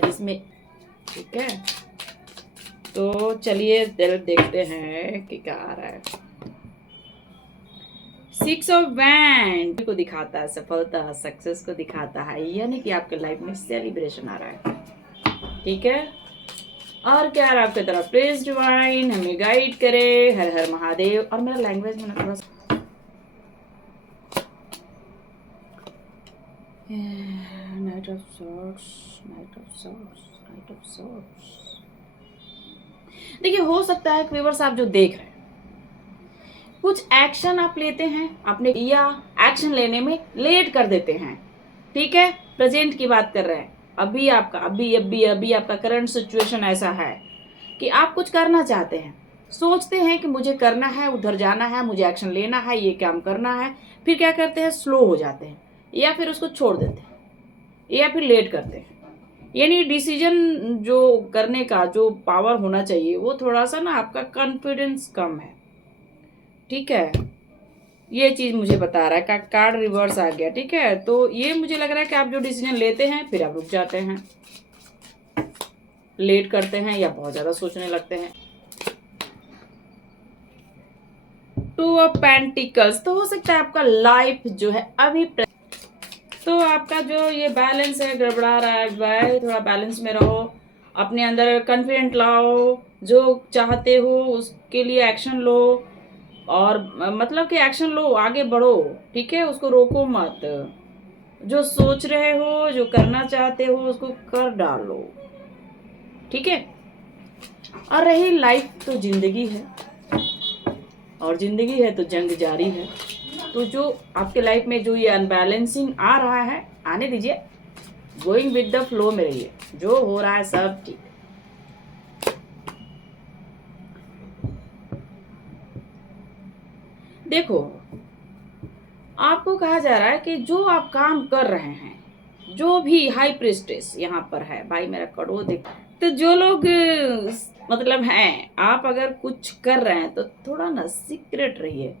जिसमें, ठीक है। तो चलिए देखते हैं कि क्या आ रहा है। 6 ऑफ वैंड को दिखाता है सफलता, सक्सेस को दिखाता है, यानी कि आपके लाइफ में सेलिब्रेशन आ रहा है, ठीक है। और क्या रहा आपकी तरफ, प्लीज डिवाइन हमें गाइड करे, हर हर महादेव। और मेरा लैंग्वेज में थोड़ा knight of swords, knight of swords, knight of swords. देखिए, हो सकता है व्यूअर्स आप जो देख रहे हैं, कुछ एक्शन आप लेते हैं अपने, या एक्शन लेने में लेट कर देते हैं, ठीक है। प्रेजेंट की बात कर रहे हैं, अभी आपका अभी आपका करंट सिचुएशन ऐसा है कि आप कुछ करना चाहते हैं, सोचते हैं कि मुझे करना है, उधर जाना है, मुझे एक्शन लेना है, ये काम करना है, फिर क्या करते हैं, स्लो हो जाते हैं, या फिर उसको छोड़ देते हैं, या फिर लेट करते हैं। यानी डिसीजन जो करने का जो पावर होना चाहिए, वो थोड़ा सा ना आपका कॉन्फिडेंस कम है, ठीक है। ये चीज मुझे बता रहा है, कार्ड रिवर्स आ गया, ठीक है। तो ये मुझे लग रहा है कि आप जो डिसीजन लेते हैं फिर आप रुक जाते हैं, लेट करते हैं, या बहुत ज्यादा सोचने लगते हैं। 2 ऑफ पेंटिकल्स, तो हो सकता है आपका लाइफ जो है अभी तो आपका जो ये बैलेंस है गड़बड़ा रहा है भाई, थोड़ा बैलेंस में रहो, अपने अंदर कॉन्फिडेंट लाओ, जो चाहते हो उसके लिए एक्शन लो, और मतलब कि एक्शन लो, आगे बढ़ो, ठीक है, उसको रोको मत। जो सोच रहे हो, जो करना चाहते हो, उसको कर डालो, ठीक है। और रही लाइफ, तो जिंदगी है, और जिंदगी है तो जंग जारी है। तो जो आपके लाइफ में जो ये अनबैलेंसिंग आ रहा है, आने दीजिए, गोइंग विद द फ्लो में रहिए, जो हो रहा है सब ठीक। देखो, आपको कहा जा रहा है कि जो आप काम कर रहे हैं, जो भी हाई प्रिस्टेस यहाँ पर है भाई, मेरा कड़ो देख, तो जो लोग मतलब हैं, आप अगर कुछ कर रहे हैं तो थोड़ा ना सीक्रेट रहिए,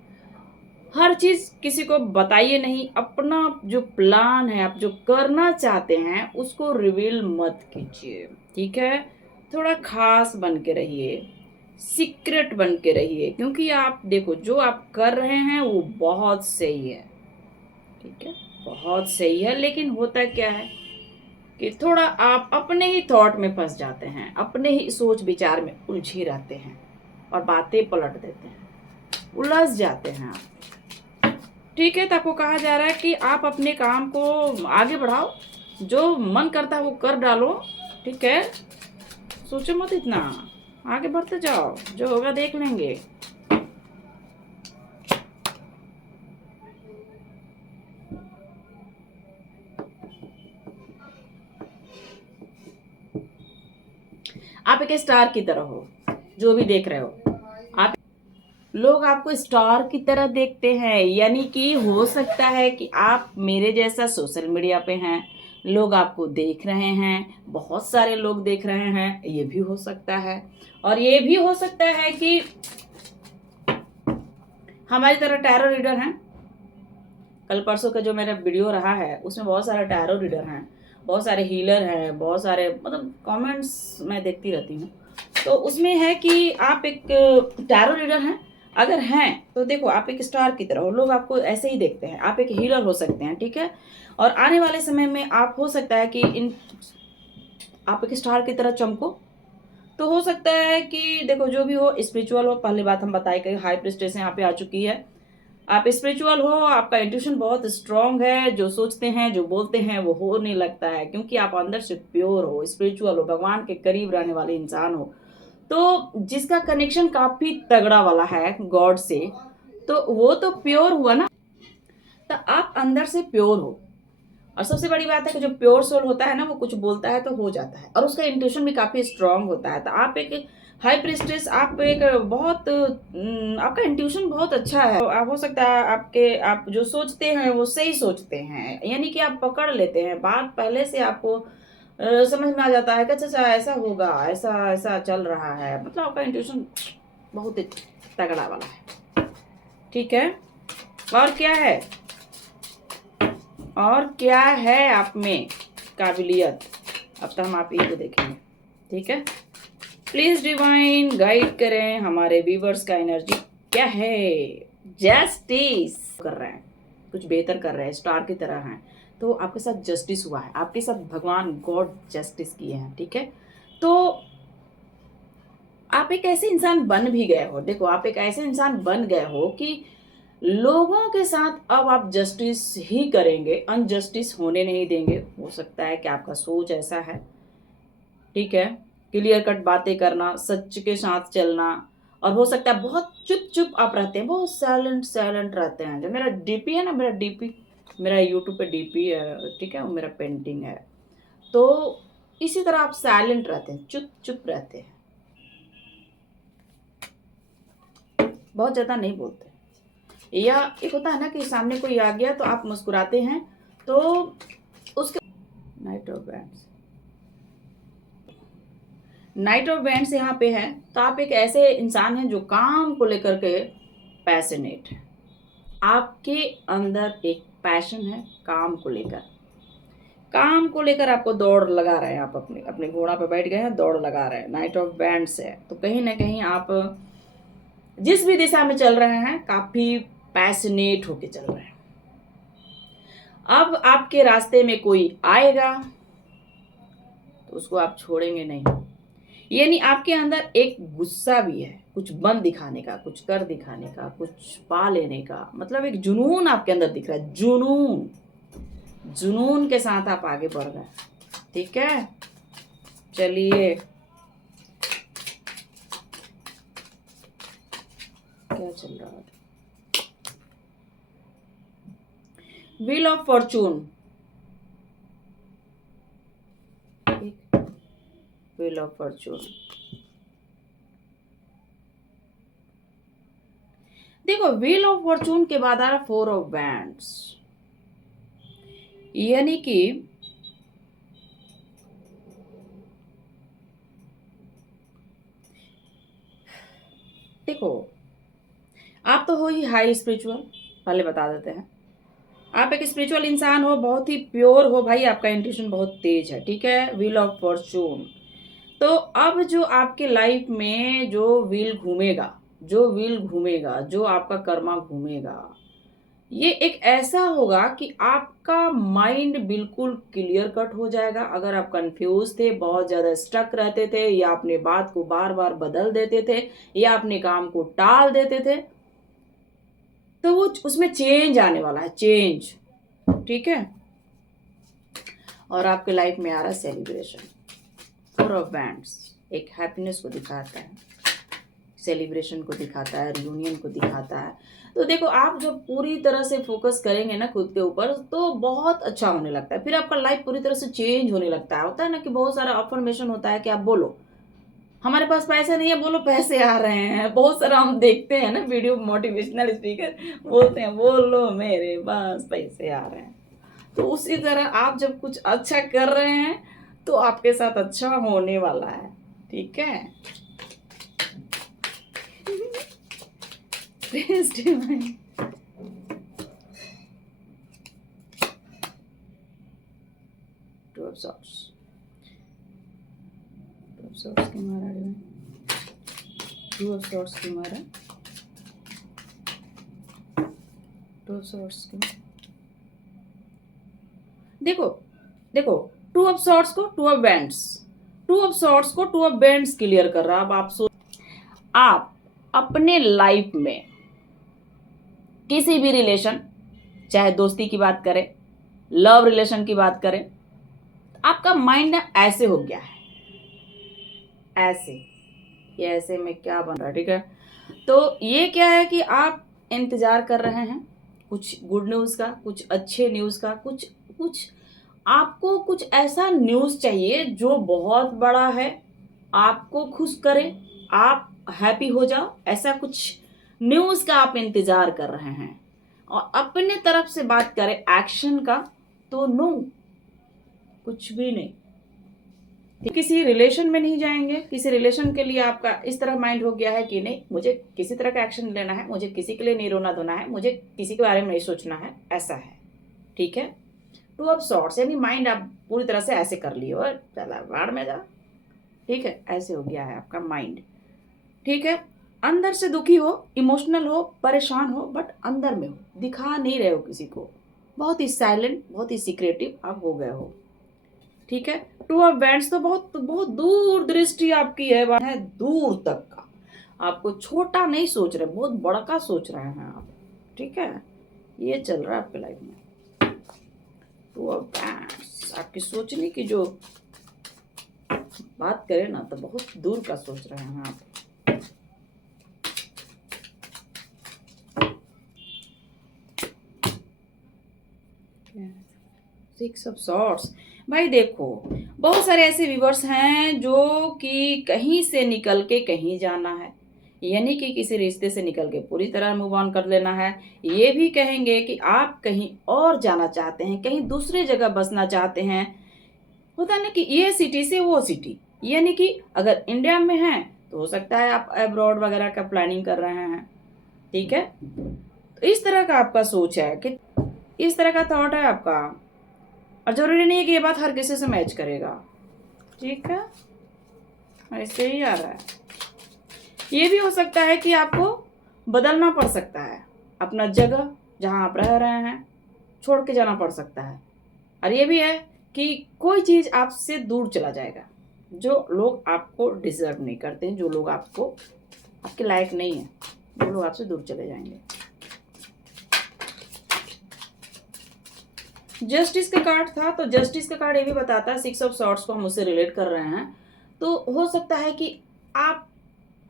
हर चीज किसी को बताइए नहीं, अपना जो प्लान है, आप जो करना चाहते हैं उसको रिवील मत कीजिए, ठीक है। थोड़ा खास बन के रहिए, सीक्रेट बन के रहिए, क्योंकि आप देखो जो आप कर रहे हैं वो बहुत सही है, ठीक है, बहुत सही है। लेकिन होता क्या है कि थोड़ा आप अपने ही थॉट में फंस जाते हैं, अपने ही सोच विचार में उलझे रहते हैं, और बातें पलट देते हैं, उलझ जाते हैं आप, ठीक है। तो आपको कहा जा रहा है कि आप अपने काम को आगे बढ़ाओ, जो मन करता है वो कर डालो, ठीक है। सोचो मत इतना, आगे बढ़ते जाओ, जो होगा देख लेंगे। आप एक स्टार की तरह हो, जो भी देख रहे हो आप, लोग आपको स्टार की तरह देखते हैं, यानी कि हो सकता है कि आप मेरे जैसा सोशल मीडिया पे हैं, लोग आपको देख रहे हैं, बहुत सारे लोग देख रहे हैं, ये भी हो सकता है। और ये भी हो सकता है कि हमारी तरह टैरो रीडर हैं, कल परसों का जो मेरा वीडियो रहा है उसमें बहुत सारे टैरो रीडर हैं, बहुत सारे हीलर हैं, बहुत सारे मतलब कमेंट्स मैं देखती रहती हूँ, तो उसमें है कि आप एक टैरो रीडर हैं, अगर हैं तो देखो आप एक स्टार की तरह हो, लोग आपको ऐसे ही देखते हैं, आप एक हीलर हो सकते हैं, ठीक है। और आने वाले समय में आप हो सकता है कि आप एक स्टार की तरह चमको। तो हो सकता है कि देखो जो भी हो, स्पिरिचुअल हो, पहली बात हम बताए कि हाई प्रिस्टेस यहाँ पे आ चुकी है, आप स्पिरिचुअल हो, आपका इंट्यूशन बहुत स्ट्रांग है, जो सोचते हैं जो बोलते हैं वो हो नहीं लगता है, क्योंकि आप अंदर से प्योर हो, स्पिरिचुअल हो, भगवान के करीब रहने वाले इंसान हो, तो जिसका कनेक्शन काफी तगड़ा वाला है गॉड से, तो वो तो प्योर हुआ ना, तो आप अंदर से प्योर हो। और सबसे बड़ी बात है कि जो प्योर सोल होता है ना, वो कुछ बोलता है तो हो जाता है, और उसका इंट्यूशन भी काफी स्ट्रांग होता है। तो आप एक हाई प्रिस्टेस, आप एक बहुत आपका इंट्यूशन बहुत अच्छा है, तो आप हो सकता है आपके, आप जो सोचते हैं वो सही सोचते हैं, यानी कि आप पकड़ लेते हैं बात, पहले से आपको समझ में आ जाता है कि अच्छा अच्छा ऐसा होगा, ऐसा ऐसा चल रहा है, मतलब आपका इंट्यूशन बहुत ही तगड़ा वाला है, ठीक है। और क्या है, और क्या है आप में काबिलियत, अब तो हम आप ही को देखेंगे, ठीक है। प्लीज डिवाइन गाइड करें हमारे व्यूवर्स का एनर्जी क्या है। जस्टिस कर रहे हैं, कुछ बेहतर कर रहे हैं, स्टार की तरह हैं, तो आपके साथ जस्टिस हुआ है, आपके साथ भगवान गॉड जस्टिस किए हैं, ठीक है। तो आप एक ऐसे इंसान बन भी गए हो, देखो आप एक ऐसे इंसान बन गए हो कि लोगों के साथ अब आप जस्टिस ही करेंगे, अनजस्टिस होने नहीं देंगे। हो सकता है कि आपका सोच ऐसा है, ठीक है। क्लियर कट बातें करना, सच के साथ चलना, और हो सकता है बहुत चुप चुप आप रहते हैं, बहुत साइलेंट साइलेंट रहते हैं। जो मेरा डीपी है ना, मेरा डीपी, मेरा यूट्यूब पे डीपी है, ठीक है, वो मेरा पेंटिंग है। तो इसी तरह आप साइलेंट रहते हैं, चुप चुप रहते हैं, बहुत ज़्यादा नहीं बोलते। या एक होता है ना कि सामने कोई आ गया तो आप मुस्कुराते हैं, तो उसके night of bands, night of bands यहाँ पे है। तो आप एक ऐसे इंसान हैं जो काम को लेकर के पैशनेट है, आपके अंदर एक पैशन है काम को लेकर, काम को लेकर आपको दौड़ लगा रहे हैं, आप अपने अपने घोड़ा पे बैठ गए हैं, दौड़ लगा रहे हैं। नाइट ऑफ बैंड्स है, तो कहीं ना कहीं आप जिस भी दिशा में चल रहे हैं काफी पैशनेट होके चल रहे हैं। अब आपके रास्ते में कोई आएगा तो उसको आप छोड़ेंगे नहीं, यानी आपके अंदर एक गुस्सा भी है, कुछ बन दिखाने का, कुछ कर दिखाने का, कुछ पा लेने का, मतलब एक जुनून आपके अंदर दिख रहा है, जुनून, जुनून के साथ आप आगे बढ़ रहे हैं, ठीक है। चलिए क्या चल रहा है, wheel of Fortune, wheel of Fortune. देखो व्हील ऑफ फॉर्चून के बाद आ रहा फोर ऑफ बैंड्स, यानी कि देखो आप तो हो ही हाई स्पिरिचुअल, पहले बता देते हैं, आप एक स्पिरिचुअल इंसान हो, बहुत ही प्योर हो भाई, आपका इंट्यूशन बहुत तेज है, ठीक है। व्हील ऑफ फॉर्चून, तो अब जो आपके लाइफ में जो व्हील घूमेगा, जो व्हील घूमेगा, जो आपका कर्मा घूमेगा, ये एक ऐसा होगा कि आपका माइंड बिल्कुल क्लियर कट हो जाएगा। अगर आप कंफ्यूज थे, बहुत ज्यादा स्टक रहते थे, या अपने बात को बार बार बदल देते थे, या अपने काम को टाल देते थे, तो वो उसमें चेंज आने वाला है, चेंज, ठीक है। और आपके लाइफ में आ रहा है सेलिब्रेशन, फोर ऑफ बैंड्स एक हैप्पीनेस को दिखाता है, सेलिब्रेशन को दिखाता है, रियूनियन को दिखाता है। तो देखो आप जब पूरी तरह से फोकस करेंगे ना खुद के ऊपर, तो बहुत अच्छा होने लगता है, फिर आपका लाइफ पूरी तरह से चेंज होने लगता है। होता है ना कि बहुत सारा अफर्मेशन होता है कि आप बोलो हमारे पास पैसे नहीं है, बोलो पैसे आ रहे हैं। बहुत सारा हम देखते हैं ना वीडियो, मोटिवेशनल स्पीकर बोलते हैं बोलो मेरे पास पैसे आ रहे हैं। तो उसी तरह आप जब कुछ अच्छा कर रहे हैं तो आपके साथ अच्छा होने वाला है, ठीक है। Please divine. Two of Swords. Two of Swords की मारा है, Two of Swords की मारा, Two of Swords की। देखो देखो टू ऑफ सॉर्ट्स को two of wands, two of swords को टू ऑफ बैंड्स क्लियर कर रहा है। अब आप आप अपने लाइफ में किसी भी रिलेशन, चाहे दोस्ती की बात करें, लव रिलेशन की बात करें, आपका माइंड ना ऐसे हो गया है, ऐसे, ये ऐसे में क्या बन रहा है, ठीक है। तो ये क्या है कि आप इंतजार कर रहे हैं कुछ गुड न्यूज़ का, कुछ अच्छे न्यूज़ का, कुछ कुछ आपको कुछ ऐसा न्यूज़ चाहिए जो बहुत बड़ा है, आपको खुश करे, आप हैप्पी हो जाओ, ऐसा कुछ न्यूज़ का आप इंतजार कर रहे हैं। और अपने तरफ से बात करें एक्शन का, तो नो, कुछ भी नहीं। किसी रिलेशन में नहीं जाएंगे, किसी रिलेशन के लिए आपका इस तरह माइंड हो गया है कि नहीं मुझे किसी तरह का एक्शन लेना है, मुझे किसी के लिए नहीं रोना धोना है, मुझे किसी के बारे में नहीं सोचना है, ऐसा है, ठीक है। टू ऑफ सॉर्ट्स यानी माइंड आप पूरी तरह से ऐसे कर लिए और चला बाढ़ में जा, ठीक है, ऐसे हो गया है आपका माइंड, ठीक है। अंदर से दुखी हो, इमोशनल हो, परेशान हो, बट अंदर में हो, दिखा नहीं रहे हो किसी को, बहुत ही साइलेंट, बहुत ही सीक्रेटिव आप हो गए हो, ठीक है। टू ऑफ बैंड्स तो बहुत बहुत दूर दृष्टि आपकी है दूर तक का, आपको छोटा नहीं सोच रहे, बहुत बड़ा का सोच रहे हैं आप, ठीक है। ये चल रहा है आपके लाइफ में। टू ऑफ बैंड्स आपकी सोचने की जो बात करें ना तो बहुत दूर का सोच रहे हैं आप। सिक्स ऑफ सॉर्ड्स, भाई देखो बहुत सारे ऐसे व्यूवर्स हैं जो कि कहीं से निकल के कहीं जाना है, यानी कि किसी रिश्ते से निकल के पूरी तरह मूव ऑन कर लेना है। ये भी कहेंगे कि आप कहीं और जाना चाहते हैं, कहीं दूसरे जगह बसना चाहते हैं। होता है ना कि ये सिटी से वो सिटी, यानी कि अगर इंडिया में है तो हो सकता है आप अब्रॉड वगैरह का प्लानिंग कर रहे हैं, ठीक है। तो इस तरह का आपका सोच है कि इस तरह का थॉट है आपका, और जरूरी नहीं है कि ये बात हर किसी से मैच करेगा, ठीक है, ऐसे ही आ रहा है। ये भी हो सकता है कि आपको बदलना पड़ सकता है, अपना जगह जहां आप रह रहे हैं छोड़ के जाना पड़ सकता है। और ये भी है कि कोई चीज आपसे दूर चला जाएगा, जो लोग आपको डिजर्व नहीं करते हैं, जो लोग आपको आपके लायक नहीं है, वो लोग आपसे दूर चले जाएंगे। जस्टिस का कार्ड था, तो जस्टिस का कार्ड ये भी बताता है, सिक्स ऑफ सॉर्ड्स को हम उससे रिलेट कर रहे हैं, तो हो सकता है कि आप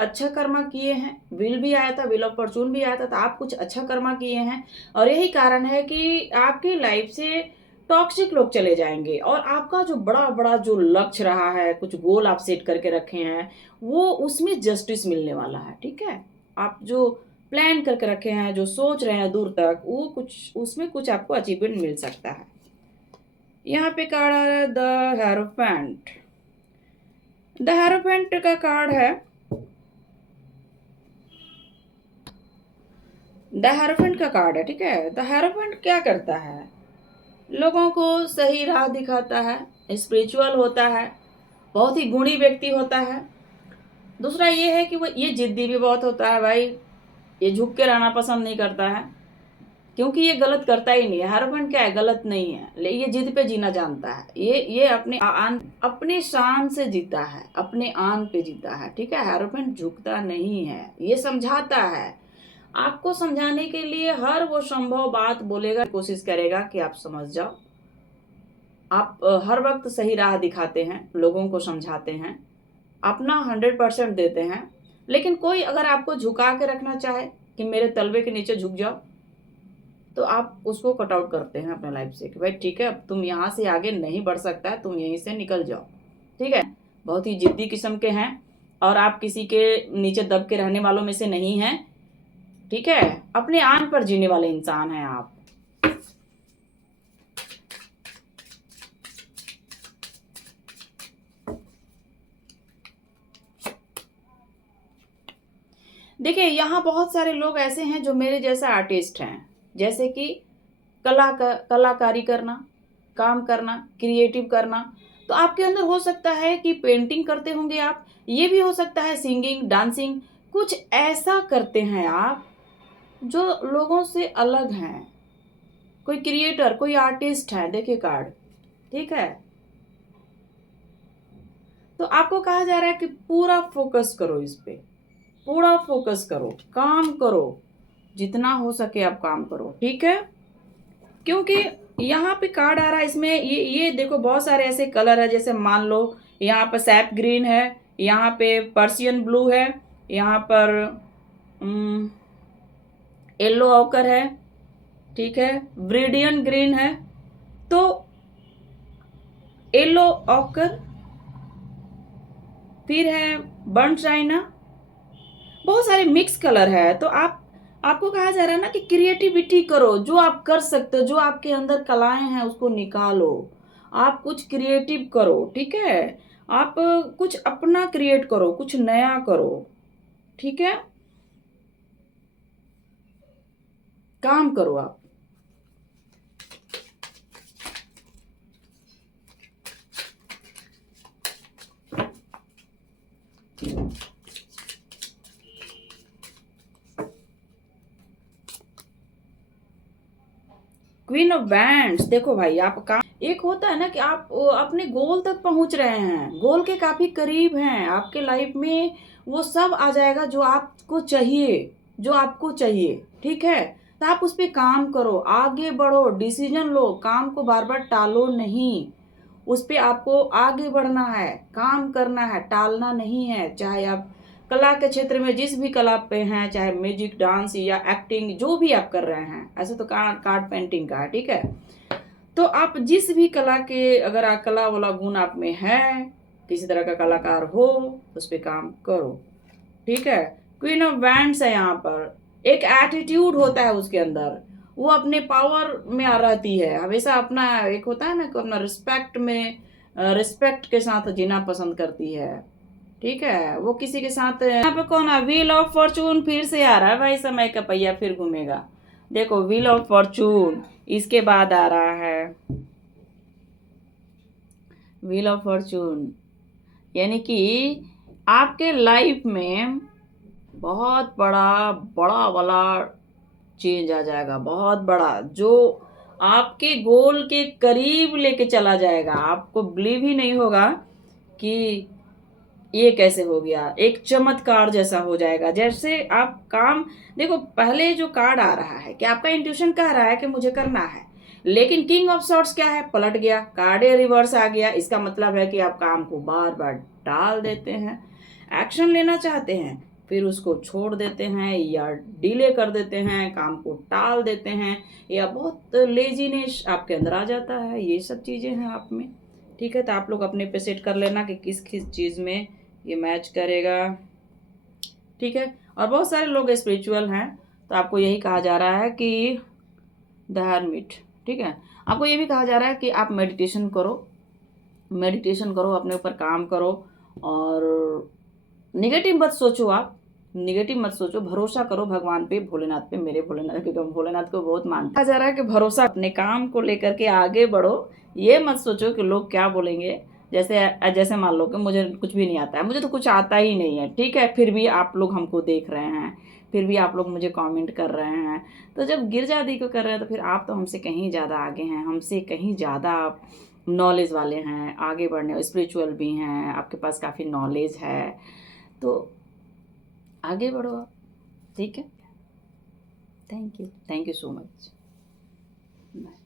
अच्छा कर्मा किए हैं, विल भी आया था, विल ऑफ फॉर्चून भी आया था, तो आप कुछ अच्छा कर्मा किए हैं, और यही कारण है कि आपकी लाइफ से टॉक्सिक लोग चले जाएंगे, और आपका जो बड़ा बड़ा जो लक्ष्य रहा है, कुछ गोल आप सेट करके रखे हैं, वो उसमें जस्टिस मिलने वाला है, ठीक है। आप जो प्लान करके रखे हैं, जो सोच रहे हैं दूर तक, वो कुछ उसमें कुछ आपको अचीवमेंट मिल सकता है। यहाँ पे कार्ड आ रहा है द हेरोफेंट। द हेरोफेंट का कार्ड है, द हेरोफेंट का कार्ड है, ठीक है। द हेरोफेंट क्या करता है, लोगों को सही राह दिखाता है, स्पिरिचुअल होता है, बहुत ही गुणी व्यक्ति होता है। दूसरा ये है कि वो ये जिद्दी भी बहुत होता है भाई, ये झुक के रहना पसंद नहीं करता है, क्योंकि ये गलत करता ही नहीं है। हेरोफेंट क्या है, गलत नहीं है, लेकिन ये जिद पे जीना जानता है, ये अपने शान से जीता है, अपने आन पे जीता है, ठीक है। हेरोफेंट झुकता नहीं है, ये समझाता है, आपको समझाने के लिए हर वो संभव बात बोलेगा, कोशिश करेगा कि आप समझ जाओ। आप हर वक्त सही राह दिखाते हैं, लोगों को समझाते हैं, अपना 100% देते हैं, लेकिन कोई अगर आपको झुका के रखना चाहे कि मेरे तलवे के नीचे झुक जाओ, तो आप उसको कट आउट करते हैं अपने लाइफ से कि भाई ठीक है, अब तुम यहाँ से आगे नहीं बढ़ सकता है, तुम यहीं से निकल जाओ, ठीक है। बहुत ही जिद्दी किस्म के हैं, और आप किसी के नीचे दब के रहने वालों में से नहीं हैं, ठीक है। अपने आन पर जीने वाले इंसान हैं आप। देखिए यहाँ बहुत सारे लोग ऐसे हैं जो मेरे जैसा आर्टिस्ट हैं, जैसे कि कलाकारी करना, काम करना, क्रिएटिव करना। तो आपके अंदर हो सकता है कि पेंटिंग करते होंगे आप, ये भी हो सकता है सिंगिंग, डांसिंग, कुछ ऐसा करते हैं आप जो लोगों से अलग हैं। कोई क्रिएटर, कोई आर्टिस्ट है, देखिए कार्ड, ठीक है। तो आपको कहा जा रहा है कि पूरा फोकस करो इस पे, पूरा फोकस करो, काम करो, जितना हो सके आप काम करो, ठीक है। क्योंकि यहाँ पे कार्ड आ रहा है, इसमें ये देखो बहुत सारे ऐसे कलर है, जैसे मान लो यहाँ पर सैप ग्रीन है, यहाँ पे पर्सियन ब्लू है, यहाँ पर येलो ऑकर है, ठीक है, ब्रिडियन ग्रीन है, तो येलो ऑकर, फिर है बर्न चाइना, बहुत सारे मिक्स कलर है। तो आपको कहा जा रहा है ना कि क्रिएटिविटी करो, जो आप कर सकते हो, जो आपके अंदर कलाएं हैं उसको निकालो, आप कुछ क्रिएटिव करो, ठीक है। आप कुछ अपना क्रिएट करो, कुछ नया करो, ठीक है, काम करो आप। क्वीन ऑफ बैंड्स, देखो भाई आप काम, एक होता है ना कि आप अपने गोल तक पहुंच रहे हैं, गोल के काफी करीब हैं, आपके लाइफ में वो सब आ जाएगा जो आपको चाहिए, जो आपको चाहिए, ठीक है। तो आप उस पर काम करो, आगे बढ़ो, डिसीजन लो, काम को बार बार टालो नहीं, उस पे आपको आगे बढ़ना है, काम करना है, टालना नहीं है। चाहे आप कला के क्षेत्र में जिस भी कला पे हैं, चाहे म्यूजिक, डांस या एक्टिंग, जो भी आप कर रहे हैं, ऐसे तो कार्ड पेंटिंग का है, ठीक है। तो आप जिस भी कला के, अगर आप कला वाला गुण आप में है, किसी तरह का कलाकार हो, उस पर काम करो, ठीक है। क्वीन ऑफ वैंड्स है यहाँ पर, एक एटीट्यूड होता है उसके अंदर, वो अपने पावर में आ रहती है हमेशा, अपना एक होता है ना कि अपना रिस्पेक्ट में, रिस्पेक्ट के साथ जीना पसंद करती है, ठीक है। वो किसी के साथ, यहाँ पे कौन है, व्हील ऑफ फॉर्चून फिर से आ रहा है भाई, समय का पहिया फिर घूमेगा। देखो व्हील ऑफ फॉर्चून, इसके बाद आ रहा है व्हील ऑफ फॉर्चून, यानी कि आपके लाइफ में बहुत बड़ा बड़ा वाला चेंज आ जाएगा, बहुत बड़ा, जो आपके गोल के करीब लेके चला जाएगा। आपको बिलीव ही नहीं होगा कि ये कैसे हो गया, एक चमत्कार जैसा हो जाएगा। जैसे आप काम, देखो पहले जो कार्ड आ रहा है कि आपका इंट्यूशन कह रहा है कि मुझे करना है, लेकिन किंग ऑफ सॉर्ट्स क्या है, पलट गया, कार्ड रिवर्स आ गया। इसका मतलब है कि आप काम को बार बार टाल देते हैं, एक्शन लेना चाहते हैं फिर उसको छोड़ देते हैं, या डिले कर देते हैं, काम को टाल देते हैं, या बहुत लेजीनेस आपके अंदर आ जाता है। ये सब चीज़ें हैं आप में, ठीक है। तो आप लोग अपने पे सेट कर लेना कि किस किस चीज़ में ये मैच करेगा, ठीक है। और बहुत सारे लोग स्पिरिचुअल हैं, तो आपको यही कहा जा रहा है कि द हर्मिट, ठीक है। आपको ये भी कहा जा रहा है कि आप मेडिटेशन करो, मेडिटेशन करो, अपने ऊपर काम करो, और निगेटिव मत सोचो, आप निगेटिव मत सोचो, भरोसा करो भगवान पे, भोलेनाथ पे, मेरे भोलेनाथ, क्योंकि हम भोलेनाथ को बहुत मानते हैं। कहा जा रहा है कि भरोसा, अपने काम को लेकर के आगे बढ़ो, ये मत सोचो कि लोग क्या बोलेंगे। जैसे जैसे मान लो कि मुझे कुछ भी नहीं आता है, मुझे तो कुछ आता ही नहीं है, ठीक है, फिर भी आप लोग हमको देख रहे हैं, फिर भी आप लोग मुझे कमेंट कर रहे हैं। तो जब गिरजा दी को कर रहे हैं तो फिर आप तो हमसे कहीं ज़्यादा आगे हैं, हमसे कहीं ज़्यादा आप नॉलेज वाले हैं, आगे बढ़ने, स्पिरिचुअल भी हैं, आपके पास काफ़ी नॉलेज है, तो आगे बढ़ो आप, ठीक है। Thank you so much, bye.